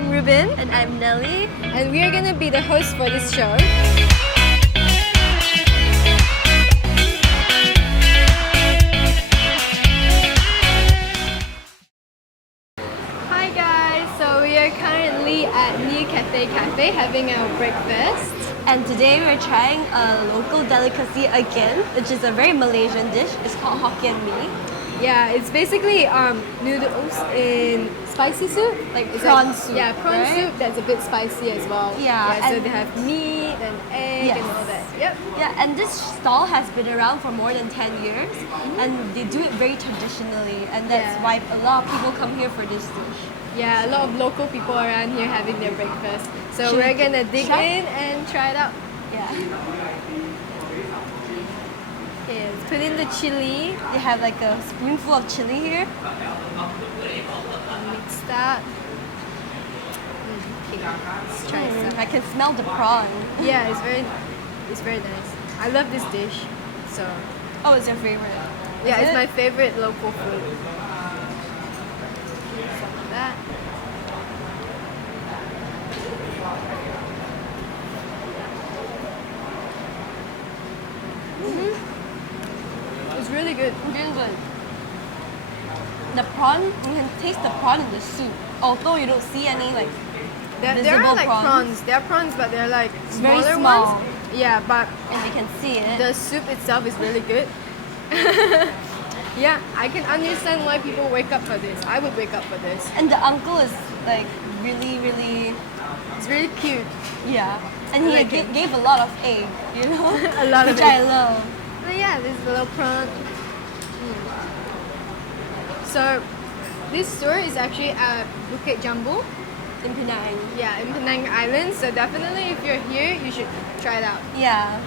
I'm Ruben. And I'm Nelly. And we are going to be the hosts for this show. Hi guys, so we are currently at New Cafe having our breakfast. And today we're trying a local delicacy again, which is a very Malaysian dish. It's called Hokkien Mee. Yeah, it's basically noodles in spicy soup. Like It's prawn soup, Yeah, prawn right? soup that's a bit spicy as well. Yeah, so and- they have meat and egg and Yes. all that. Yep. Yeah, and this stall has been around for more than 10 years, and they do it very traditionally, and that's Yeah. why a lot of people come here for this dish. Yeah, a lot of local people around here having their breakfast. So Should we're we gonna dig try? in and try it out. Yeah. Okay, let's put in the chili, They have like a spoonful of chili here. mix that. Okay, let's try some. I can smell the prawn. Yeah, it's very nice. I love this dish. So Oh, it's your favorite? yeah, Is it's it? my favorite local food. Some of that. It's really good. Really good. The prawn, you can taste the prawn in the soup. Although you don't see any like There visible are like prawns. prawns. There are prawns, but they're like very smaller small. ones. Yeah, but and you can see it. the soup itself is really good. Yeah, I can understand why people wake up for this. I would wake up for this. And the uncle is like really It's really cute. yeah. And I he like it. gave a lot of egg, you know? A lot of Which I egg. love. But yeah, this is a little prawn. So, this store is actually at Bukit Jambu. In Penang. Yeah, in Penang Island. So definitely, if you're here, you should try it out. Yeah.